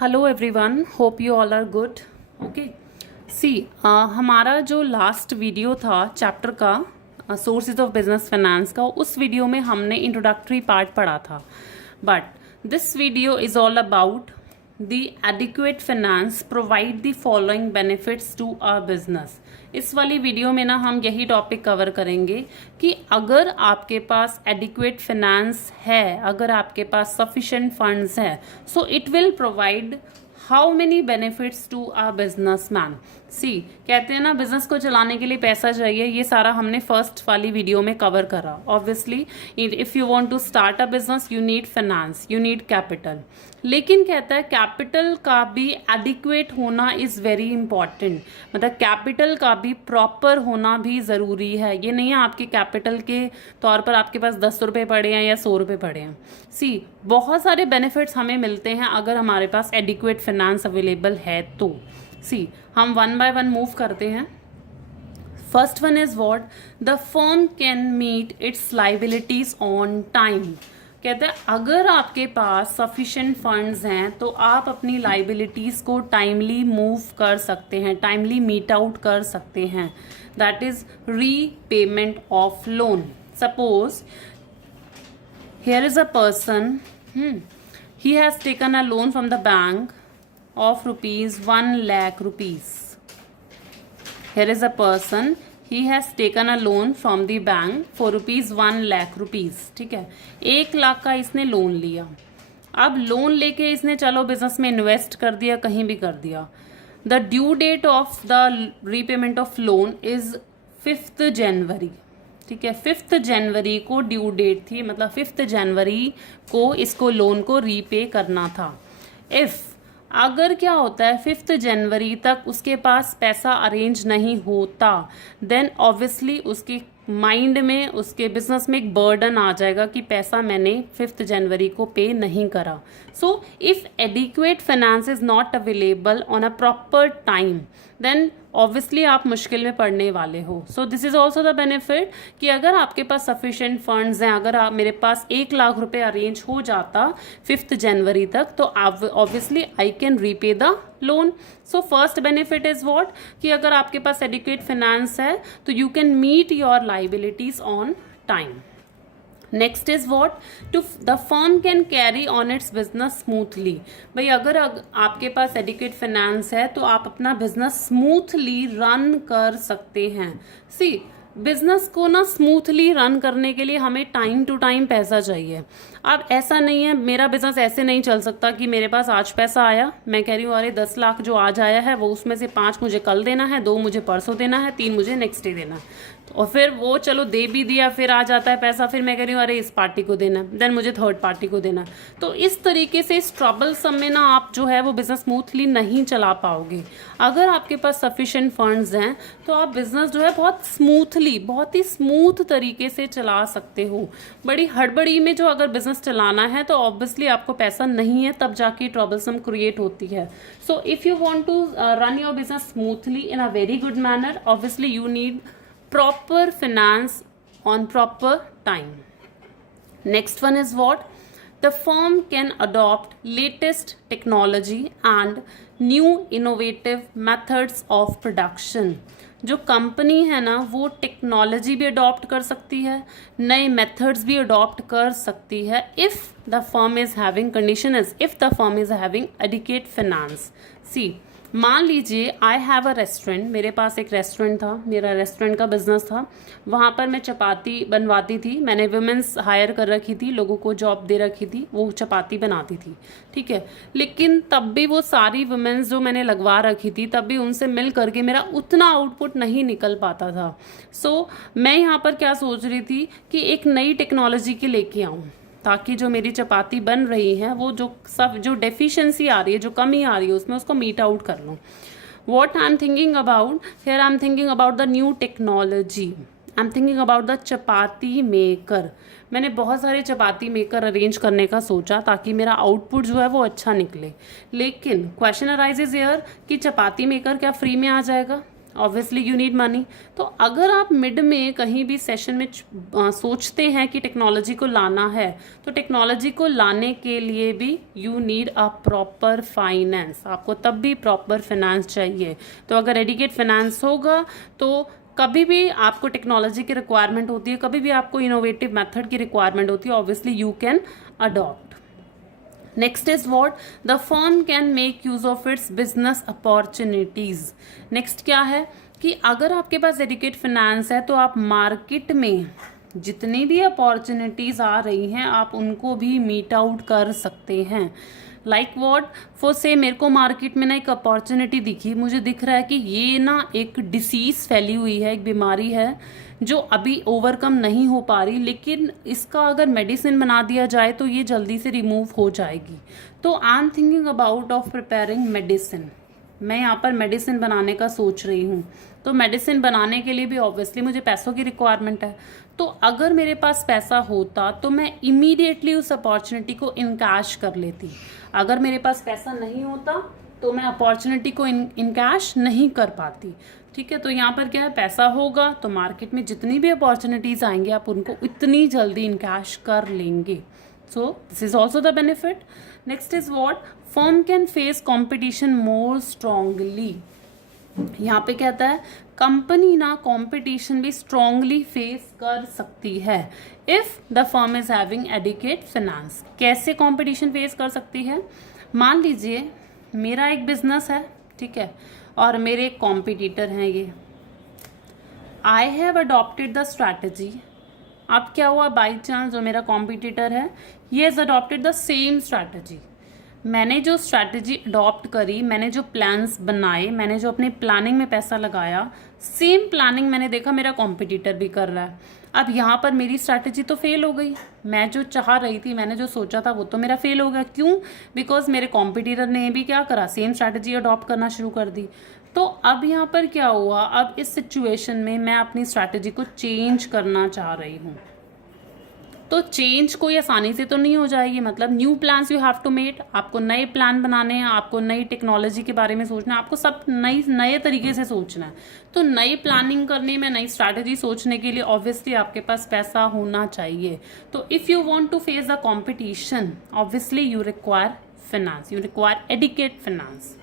Hello everyone, hope you all are good. Okay, see हमारा जो last video था chapter का सोर्सेज ऑफ बिजनेस फाइनेंस का, उस वीडियो में हमने इंट्रोडक्टरी पार्ट पढ़ा था। But this video is all about the adequate finance provide the following benefits to our business. इस वाली वीडियो में ना हम यही टॉपिक कवर करेंगे कि अगर आपके पास एडिक्वेट फाइनेंस है, अगर आपके पास सफिशिएंट फंड्स है, so it will provide how many benefits to our businessman. See, कहते हैं ना बिजनेस को चलाने के लिए पैसा चाहिए, ये सारा हमने फर्स्ट वाली वीडियो में कवर करा। Obviously if you want to start a business you need finance, you need capital. लेकिन कहता है कैपिटल का भी एडिक्वेट होना इज वेरी इंपॉर्टेंट, मतलब कैपिटल का भी प्रॉपर होना भी जरूरी है। ये नहीं है आपके कैपिटल के तौर पर आपके पास 10 रुपए पड़े हैं या 100 रुपए पड़े हैं। सी, बहुत सारे बेनिफिट्स हमें मिलते हैं अगर हमारे पास एडिक्वेट फाइनेंस अवेलेबल है तो। सी, हम वन बाय वन मूव करते हैं। First one is what, the firm can meet its liabilities on time. कहते हैं अगर आपके पास सफिशिएंट फंड्स हैं तो आप अपनी लाइबिलिटीज को टाइमली मूव कर सकते हैं, टाइमली मीट आउट कर सकते हैं। That is repayment of loan. Suppose here is a person, he has taken a loan from the bank of rupees 1 lakh rupees. Here is a person, he has taken a loan from the bank for rupees 1 lakh rupees. ठीक है, 1 लाख का इसने loan लिया। अब loan लेके इसने चलो business में इन्वेस्ट कर दिया, कहीं भी कर दिया। The due date of the repayment of loan is 5th January. ठीक है, 5th जनवरी को ड्यू डेट थी, मतलब 5th जनवरी को इसको लोन को रीपे करना था। इफ अगर क्या होता है 5th जनवरी तक उसके पास पैसा अरेंज नहीं होता, देन ऑब्वियसली उसके माइंड में, उसके बिजनेस में एक बर्डन आ जाएगा कि पैसा मैंने 5th जनवरी को पे नहीं करा। So if adequate finance is not available on a proper time, then obviously आप मुश्किल में पड़ने वाले हो। So this is also the benefit कि अगर आपके पास सफिशिएंट फंड्स हैं, अगर आप मेरे पास 1 लाख रुपए अरेंज हो जाता 5th जनवरी तक, तो obviously I can repay the loan. So first benefit is what, कि अगर आपके पास एडिक्वेट फाइनेंस है तो you can meet your liabilities on time. Next is what, to the firm can carry on its business smoothly. भाई अगर आपके पास एडिक्वेट फाइनेंस है तो आप अपना बिजनेस स्मूथली रन कर सकते हैं। सी, बिजनेस को ना स्मूथली रन करने के लिए हमें टाइम टू टाइम पैसा चाहिए। अब ऐसा नहीं है, मेरा बिजनेस ऐसे नहीं चल सकता कि मेरे पास आज पैसा आया, मैं कह रही हूँ अरे 10 लाख जो आज आया है वो उसमें से 5 मुझे कल देना है, 2 मुझे परसों देना है, 3 मुझे नेक्स्ट डे देना है। और फिर वो चलो दे भी दिया, फिर आ जाता है पैसा, फिर मैं कह रही हूँ अरे इस पार्टी को देना है, देन मुझे थर्ड पार्टी को देना है। तो इस तरीके से इस ट्रबल सम में ना आप जो है वो बिजनेस स्मूथली नहीं चला पाओगे। अगर आपके पास सफिशिएंट फंड्स हैं तो आप बिजनेस जो है बहुत स्मूथली, बहुत ही स्मूथ तरीके से चला सकते हो। बड़ी हड़बड़ी में जो अगर बिजनेस चलाना है तो ऑब्वियसली आपको पैसा नहीं है, तब जाके ट्रबलसम क्रिएट होती है। So if you want to run your business smoothly in a very good manner, obviously you need proper finance on proper time. Next one is what, the firm can adopt latest technology and new innovative methods of production. जो company है ना वो technology भी adopt कर सकती है, नए methods भी अडॉप्ट कर सकती है if the firm is having, condition is if the firm is having adequate finance. See, मान लीजिए आई हैव अ रेस्टोरेंट, मेरे पास एक रेस्टोरेंट था, मेरा रेस्टोरेंट का बिजनेस था, वहाँ पर मैं चपाती बनवाती थी, मैंने वुमेन्स हायर कर रखी थी, लोगों को जॉब दे रखी थी, वो चपाती बनाती थी। ठीक है, लेकिन तब भी वो सारी वुमेन्स जो मैंने लगवा रखी थी, तब भी उनसे मिल करके मेरा उतना आउटपुट नहीं निकल पाता था। सो मैं यहाँ पर क्या सोच रही थी कि एक नई टेक्नोलॉजी के लेके आऊँ, ताकि जो मेरी चपाती बन रही है वो जो डेफिशिएंसी आ रही है, जो कमी आ रही है उसमें, उसको मीट आउट कर लूँ। What I am thinking about here, I am thinking about the new technology, I am thinking about the chapati maker. मैंने बहुत सारे चपाती मेकर अरेंज करने का सोचा ताकि मेरा आउटपुट जो है वो अच्छा निकले। लेकिन क्वेश्चन अराइजेज हियर कि चपाती मेकर क्या फ्री में आ जाएगा? Obviously you need money. तो अगर आप मिड में कहीं भी सेशन में सोचते हैं कि टेक्नोलॉजी को लाना है, तो टेक्नोलॉजी को लाने के लिए भी you need a proper finance, आपको तब भी प्रॉपर फाइनेंस चाहिए। तो अगर एडिकेट फाइनेंस होगा तो कभी भी आपको टेक्नोलॉजी की रिक्वायरमेंट होती है, कभी भी आपको इनोवेटिव मेथड की रिक्वायरमेंट होती है, obviously you can adopt. Next is what the firm can make use of its business opportunities. Next क्या है कि अगर आपके पास एडिकेट फाइनेंस है तो आप मार्केट में जितनी भी अपॉर्चुनिटीज आ रही हैं आप उनको भी मीट आउट कर सकते हैं। लाइक वॉट फॉर से मेरे को मार्केट में ना एक अपॉर्चुनिटी दिखी, मुझे दिख रहा है कि ये ना एक डिसीज फैली हुई है, एक बीमारी है जो अभी ओवरकम नहीं हो पा रही, लेकिन इसका अगर मेडिसिन बना दिया जाए तो ये जल्दी से रिमूव हो जाएगी। तो I am thinking about of preparing medicine, मैं यहाँ पर मेडिसिन बनाने का सोच रही हूँ। तो मेडिसिन बनाने के लिए भी ऑब्वियसली मुझे पैसों की रिक्वायरमेंट है। तो अगर मेरे पास पैसा होता तो मैं इमीडिएटली उस अपॉर्चुनिटी को इनकैश कर लेती। अगर मेरे पास पैसा नहीं होता तो मैं अपॉर्चुनिटी को इनकैश नहीं कर पाती। ठीक है, तो यहाँ पर क्या है, पैसा होगा तो मार्केट में जितनी भी अपॉर्चुनिटीज आएंगी आप उनको इतनी जल्दी इनकैश कर लेंगे। सो this is also the benefit. Next is what firm can face competition more strongly. यहाँ पे कहता है कंपनी ना कंपटीशन भी स्ट्रांगली फेस कर सकती है if the firm is having adequate finance. कैसे कंपटीशन फेस कर सकती है? मान लीजिए मेरा एक बिजनेस है, ठीक है, और मेरे एक कॉम्पिटिटर हैं ये। I have adopted the strategy. अब क्या हुआ, बाई चांस जो मेरा कॉम्पिटिटर है ये has adopted the same strategy. मैंने जो स्ट्रैटेजी अडॉप्ट करी, मैंने जो प्लान्स बनाए, मैंने जो अपने प्लानिंग में पैसा लगाया, सेम प्लानिंग मैंने देखा मेरा कॉम्पिटिटर भी कर रहा है। अब यहाँ पर मेरी स्ट्रैटेजी तो फेल हो गई। मैं जो चाह रही थी, मैंने जो सोचा था वो तो मेरा फेल हो गया। क्यों? बिकॉज मेरे कॉम्पिटिटर ने भी क्या करा, सेम स्ट्रैटेजी अडॉप्ट करना शुरू कर दी। तो अब यहाँ पर क्या हुआ, अब इस सिचुएशन में मैं अपनी स्ट्रैटेजी को चेंज करना चाह रही हूँ। तो चेंज कोई आसानी से तो नहीं हो जाएगी, मतलब new plans you have to make. आपको नए प्लान बनाने हैं, आपको नई टेक्नोलॉजी के बारे में सोचना है, आपको सब नए तरीके से सोचना है। तो नई प्लानिंग करने में, नई स्ट्रैटेजी सोचने के लिए ऑब्वियसली आपके पास पैसा होना चाहिए। तो if you want to face the competition obviously you require finance, you require adequate finance.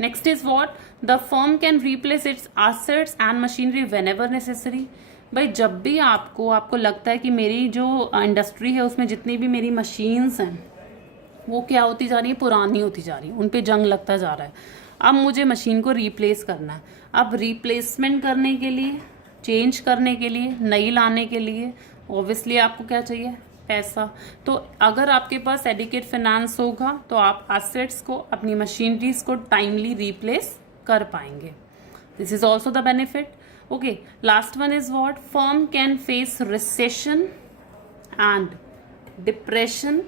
Next is what the firm can replace its assets and machinery whenever necessary. भाई जब भी आपको लगता है कि मेरी जो इंडस्ट्री है उसमें जितनी भी मेरी मशीन्स हैं वो क्या होती जा रही है, पुरानी होती जा रही है, उन पे जंग लगता जा रहा है। अब मुझे मशीन को रिप्लेस करना है। अब रिप्लेसमेंट करने के लिए, चेंज करने के लिए, नई लाने के लिए ऑब्वियसली आपको क्या चाहिए, पैसा। तो अगर आपके पास एडिकेट फाइनेंस होगा तो आप एसेट्स को, अपनी मशीनरीज को टाइमली रिप्लेस कर पाएंगे। This is also the benefit. Okay, last one is what firm can face recession and depression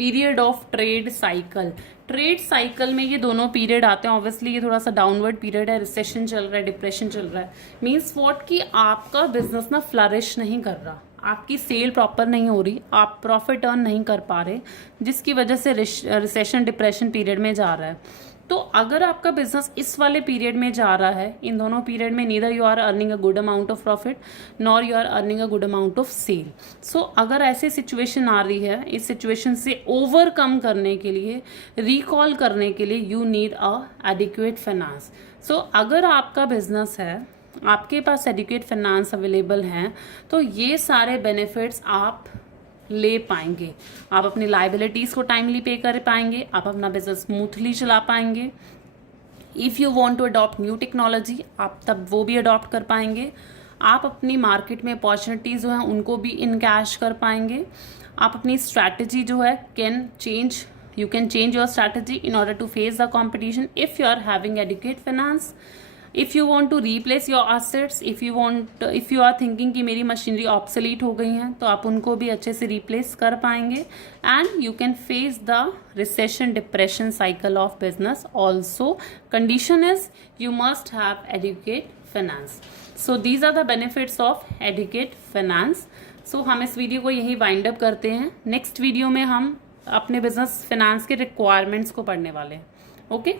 period of trade cycle। Trade cycle में ये दोनों पीरियड आते हैं। ऑब्वियसली ये थोड़ा सा डाउनवर्ड पीरियड है, रिसेशन चल रहा है, डिप्रेशन चल रहा है। मीन्स व्हाट कि आपका बिजनेस ना फ्लरिश नहीं कर रहा, आपकी सेल प्रॉपर नहीं हो रही, आप प्रॉफिट अर्न नहीं कर पा रहे, जिसकी वजह से रिसेशन डिप्रेशन पीरियड में जा रहा है। तो अगर आपका बिजनेस इस वाले पीरियड में जा रहा है, इन दोनों पीरियड में neither you are earning a good amount of profit nor you are earning a good amount of sale. So अगर ऐसी सिचुएशन आ रही है, इस सिचुएशन से ओवरकम करने के लिए, रिकॉल करने के लिए you need a adequate finance. So अगर आपका बिजनेस है, आपके पास एडिक्वेट फाइनेंस अवेलेबल हैं, तो ये सारे बेनिफिट्स आप ले पाएंगे। आप अपनी लाइबिलिटीज को टाइमली पे कर पाएंगे, आप अपना बिजनेस स्मूथली चला पाएंगे। If you want to adopt new technology आप तब वो भी अडॉप्ट कर पाएंगे। आप अपनी मार्केट में अपॉर्चुनिटीज जो हैं उनको भी इनकैश कर पाएंगे। आप अपनी स्ट्रैटेजी जो है you can change your strategy in order to face the competition if you are having adequate finance। if you want to replace your assets, if you are thinking कि मेरी मशीनरी ऑब्सोलीट हो गई हैं, तो आप उनको भी अच्छे से रिप्लेस कर पाएंगे। And you can face the recession depression cycle of business also. Condition is you must have adequate finance. So these are the benefits of adequate finance. So हम इस वीडियो को यही वाइंड अप करते हैं। Next video में हम अपने business finance के रिक्वायरमेंट्स को पढ़ने वाले हैं। ओके।